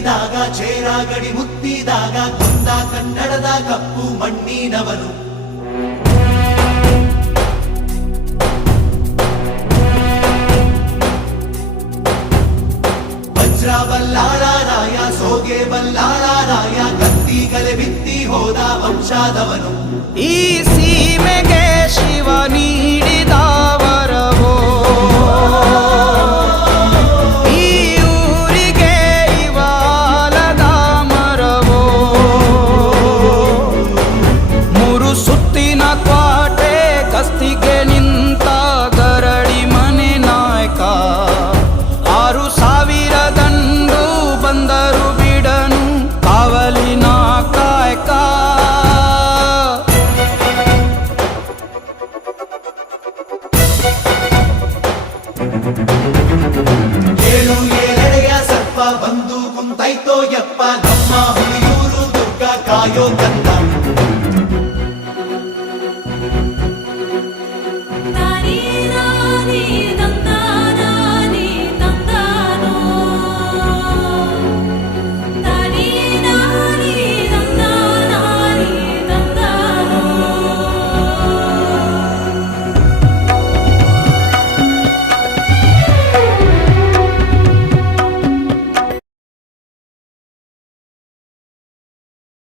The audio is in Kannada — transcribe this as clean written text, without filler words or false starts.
ಮೆತ್ತಿದಾಗ ಚೇರಾಗಡಿ ಮುತ್ತಿದಾಗ ಕೊಂದ ಕನ್ನಡದ ಕಪ್ಪು ಮಣ್ಣಿನವನು. ವಜ್ರ ಬಲ್ಲಾಳರಾಯ ಸೋಗೆ ಬಲ್ಲಾಳರಾಯ ಕತ್ತಿಗಲೆ ಬಿತ್ತಿ ಹೋದ ವಂಶಾದವನು. ಈ ಸೀಮೆಗೆ ಶಿವ ನೀಡಿದ ವರವೋ, ಈ ಊರಿಗೆ ಇವಾಲದ ಮರವೋ, ಮೂರು ಸುತ್ತಿನ ಕ್ವಾಟೆ ಗಸ್ತಿಗೆ ನಿಂತ ಗರಡಿ ಮನೆ ನಾಯಕ. 6,000 ದಂಡು ಬಂದರು ಬಿಡನು ಕಾವಲಿನ ಕಾಯಕ. ಏಳು ಏಳೆಡೆಯ ಸರ್ಪ ಬಂದು ಕುಂತೈತೋ ಯಪ್ಪ, ನಮ್ಮ ಹುಲಿಯೂರು ದುರ್ಗ ಕಾಯೋ ಕಂದ. ತಾನಿ ರಾನಿ